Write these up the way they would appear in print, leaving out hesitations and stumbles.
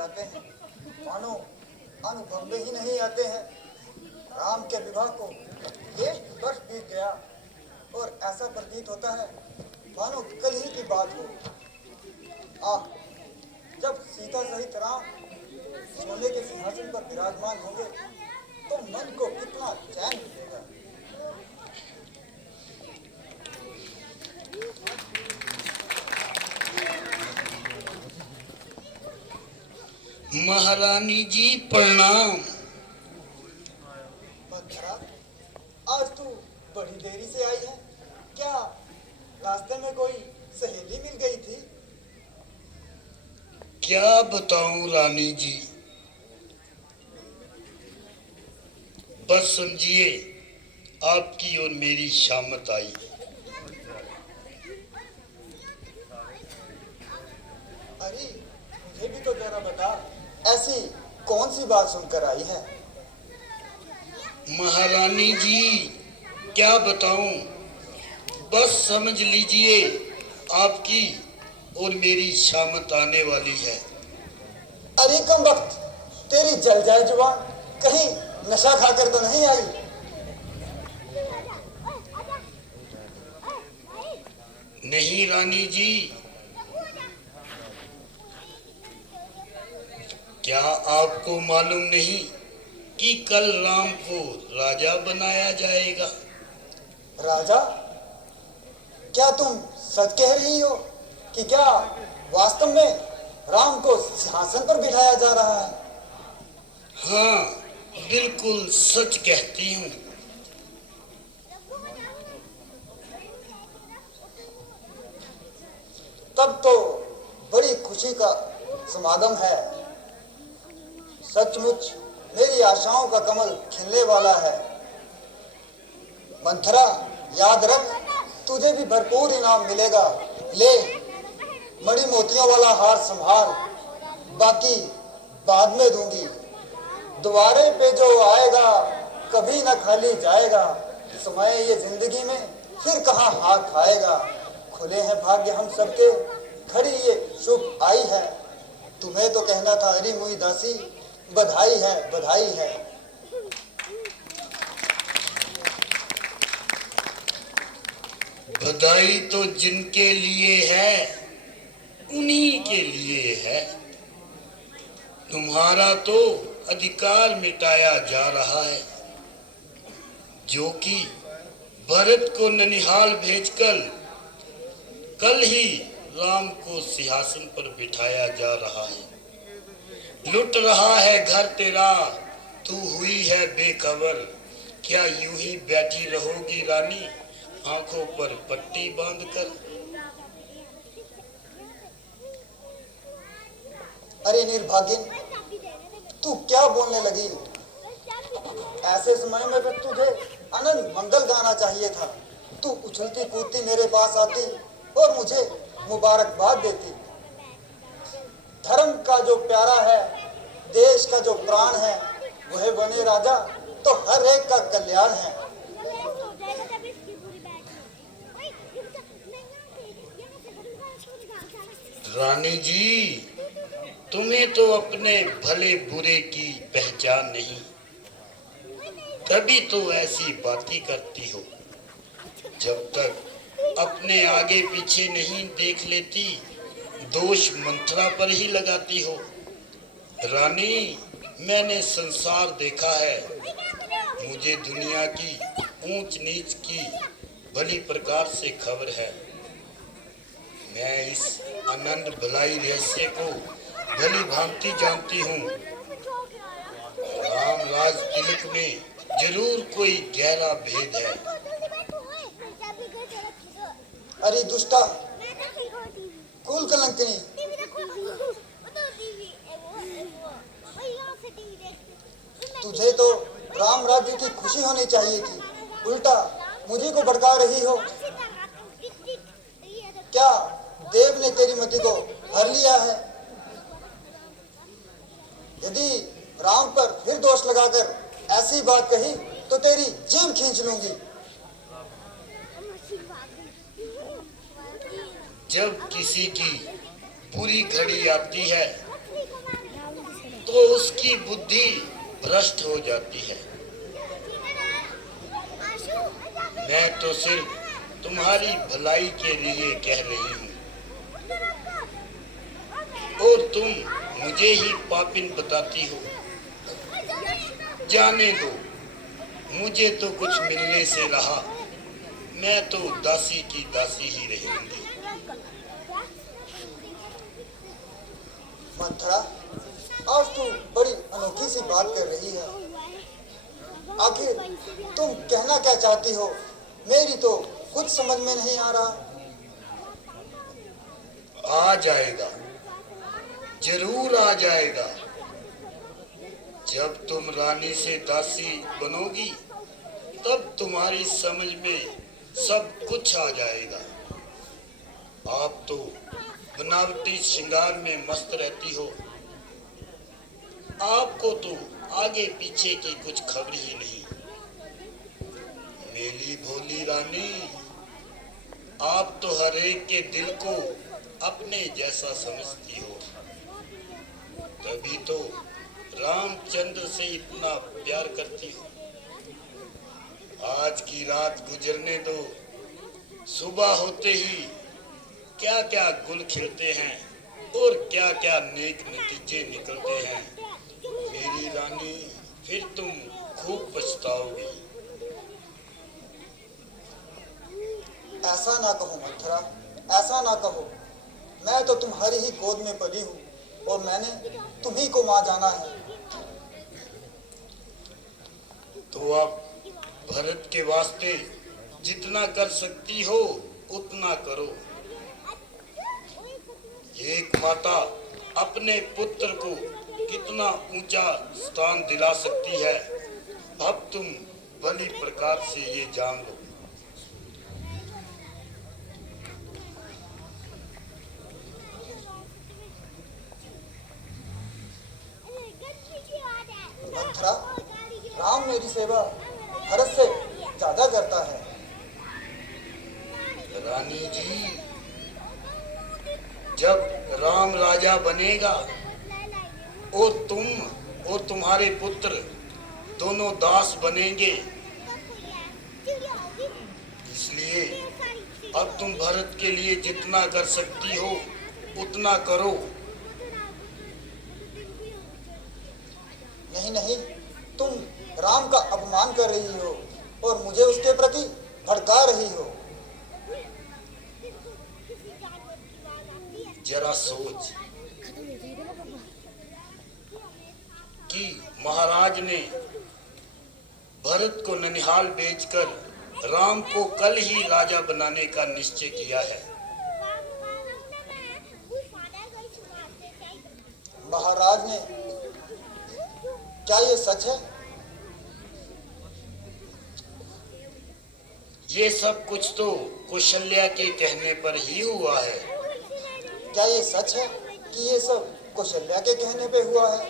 जाते हैं, मानो अनुभव में ही नहीं आते हैं। राम के विवाह को 1 वर्ष बीत गया और ऐसा प्रतीत होता है मानो कल ही की बात हो। आह, जब सीता सहित राम सोने के सिंहासन पर विराजमान होंगे तो मन को कितना चैन मिलेगा। महारानी जी प्रणाम। मंथरा, आज तू बड़ी देरी से आई है। क्या रास्ते में कोई सहेली मिल गई थी? क्या बताऊं रानी जी, बस समझिए आपकी और मेरी शामत आई। अरे मुझे भी तो जरा बता, ऐसी कौन सी बात सुनकर आई है? महारानी जी क्या बताऊं, बस समझ लीजिए आपकी और मेरी शामत आने वाली है। अरे कम वक्त, तेरी जल जाए जुबान, कहीं नशा खाकर तो नहीं आई? नहीं रानी जी, क्या आपको मालूम नहीं कि कल राम को राजा बनाया जाएगा? राजा? क्या तुम सच कह रही हो कि क्या वास्तव में राम को सिंहासन पर बिठाया जा रहा है? हाँ, बिल्कुल सच कहती हूँ। तब तो बड़ी खुशी का समागम है। सचमुच मेरी आशाओं का कमल खिलने वाला है। मंथरा, याद रख, तुझे भी भरपूर इनाम मिलेगा। ले, मणि मोतियों वाला हार संभाल, बाकी बाद में दूंगी। द्वारे पे जो आएगा कभी न खाली जाएगा। समय ये जिंदगी में फिर कहाँ हाथ आएगा। खुले हैं भाग्य हम सबके, खड़ी ये शुभ आई है। तुम्हें तो कहना था हरी मुई दासी, बधाई है बधाई है। बधाई तो जिनके लिए है उन्हीं के लिए है। तुम्हारा तो अधिकार मिटाया जा रहा है, जो कि भरत को ननिहाल भेजकर कल ही राम को सिंहासन पर बिठाया जा रहा है। लुट रहा है घर तेरा, तू हुई है बेखबर। क्या यूं ही बैठी रहोगी रानी, आंखों पर पट्टी बांधकर? अरे निर्भागिन, तू क्या बोलने लगी? ऐसे समय में फिर तुझे आनंद मंगल गाना चाहिए था। तू उछलती कूदती मेरे पास आती और मुझे मुबारकबाद देती। धर्म का जो प्यारा है, देश का जो प्राण है, वह बने राजा तो हर एक का कल्याण है। रानी जी, तुम्हें तो अपने भले बुरे की पहचान नहीं, तभी तो ऐसी बातें करती हो। जब तक अपने आगे पीछे नहीं देख लेती, दोष मंथरा पर ही लगाती हो। रानी, मैंने संसार देखा है, मुझे दुनिया की ऊंच नीच की भली प्रकार से खबर है। मैं इस आनंद भलाई रहस्य को भली भांति जानती हूँ। राम राज तिलक में जरूर कोई गहरा भेद है। अरे दुष्टा, कुल कलंकनी, तुझे तो राम राज्य की खुशी होनी चाहिए थी, उल्टा मुझे को भड़का रही हो। क्या देव ने तेरी मति को हर लिया है? यदि राम पर फिर दोष लगाकर ऐसी बात कही तो तेरी जीभ खींच लूंगी। जब किसी की बुरी घड़ी आती है तो उसकी बुद्धि भ्रष्ट हो जाती है। मैं तो सिर्फ तुम्हारी भलाई के लिए कह रही हूँ और तुम मुझे ही पापिन बताती हो। जाने दो, मुझे तो कुछ मिलने से रहा, मैं तो दासी की दासी ही रहूंगी। मंथरा, आज तू बड़ी अनोखी सी बात कर रही है। आखिर तुम कहना क्या चाहती हो? मेरी तो कुछ समझ में नहीं आ रहा। आ जाएगा, जरूर आ जाएगा। जब तुम रानी से दासी बनोगी तब तुम्हारी समझ में सब कुछ आ जाएगा। आप तो बनावटी श्रृंगार में मस्त रहती हो, आपको तो आगे पीछे की कुछ खबर ही नहीं। मेरी भोली रानी, आप तो हर एक के दिल को अपने जैसा समझती हो, तभी तो रामचंद्र से इतना प्यार करती हो। आज की रात गुजरने दो, सुबह होते ही क्या क्या गुल खिलते हैं और क्या क्या नेक नतीजे निकलते हैं। मेरी रानी, फिर तुम खूब पछताओगी। ऐसा ना कहो मंथरा, ऐसा ना कहो। मैं तो तुम्हारी ही गोद में पली हूँ और मैंने तुम्ही को मां जाना है। तो अब भरत के वास्ते जितना कर सकती हो उतना करो। एक माता अपने पुत्र को कितना ऊंचा स्थान दिला सकती है, अब तुम भली प्रकार से ये जान लो। मंथरा, राम मेरी सेवा भरत से ज्यादा करता है। रानी जी, जब राम राजा बनेगा और तुम और तुम्हारे पुत्र दोनों दास बनेंगे, इसलिए अब तुम भरत के लिए जितना कर सकती हो उतना करो। नहीं नहीं, तुम राम का अपमान कर रही हो और मुझे उसके प्रति भड़का रही हो। जरा सोच कि महाराज ने भरत को ननिहाल बेचकर राम को कल ही राजा बनाने का निश्चय किया है। महाराज ने? क्या ये सच है? ये सब कुछ तो कौशल्या के कहने पर ही हुआ है। क्या ये सच है कि ये सब कौशल्या के कहने पे हुआ है?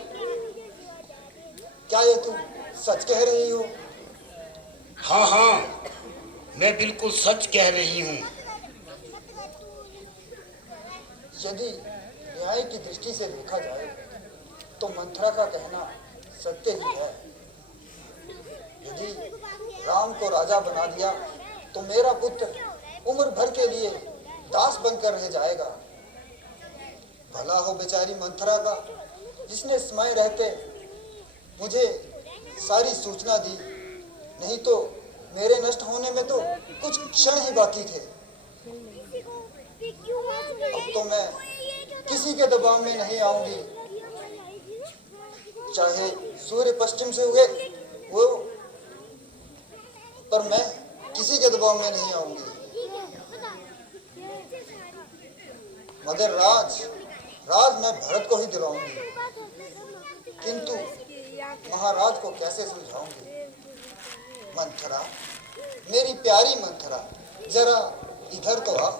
क्या ये तुम सच कह रही हो? हाँ हाँ, मैं बिल्कुल सच कह रही हूँ। यदि न्याय की दृष्टि से देखा जाए तो मंथरा का कहना सत्य ही है। यदि राम को राजा बना दिया तो मेरा पुत्र उम्र भर के लिए दास बनकर रह जाएगा। भला हो बेचारी मंथरा का, जिसने समय रहते मुझे सारी सूचना दी, नहीं तो मेरे नष्ट होने में तो कुछ क्षण ही बाकी थे। अब तो मैं किसी के दबाव में नहीं आऊंगी, चाहे सूर्य पश्चिम से उगे वो, पर मैं किसी के दबाव में नहीं आऊंगी। मगर राज मैं भरत को ही दिलाऊंगी, किंतु महाराज को कैसे समझाऊंगी? मंथरा, मेरी प्यारी मंथरा, जरा इधर तो आ।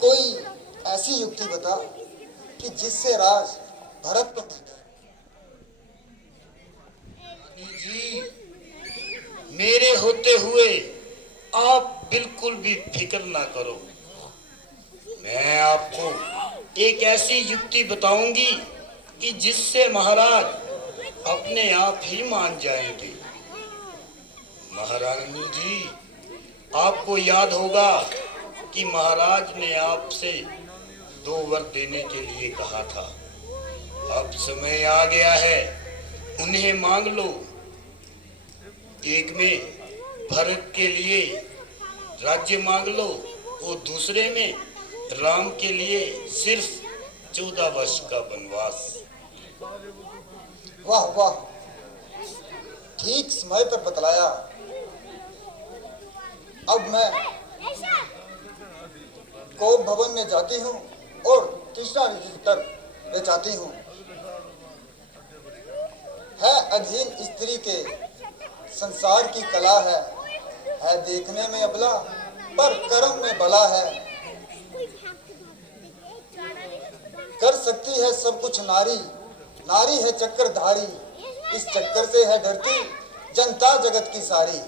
कोई ऐसी युक्ति बता कि जिससे राज भरत को मिल जाए। जी, मेरे होते हुए आप बिल्कुल भी फिक्र ना करो। मैं आपको एक ऐसी युक्ति बताऊंगी कि जिससे महाराज अपने आप ही मान जाएंगे। महारानी जी, आपको याद होगा कि महाराज ने आपसे 2 वर देने के लिए कहा था। अब समय आ गया है, उन्हें मांग लो। एक में भरत के लिए राज्य मांग लो और दूसरे में राम के लिए सिर्फ 14 वर्ष का वनवास। वाह वाह, ठीक समय पर बतलाया। अब मैं कोप भवन में जाती हूँ और तीसरा रजिस्टर बेचाती हूँ। है अधीन स्त्री के संसार की कला है देखने में अबला पर कर्म में भला है। कर सकती है सब कुछ नारी, नारी है चक्करधारी, इस चक्कर से है डरती जनता जगत की सारी।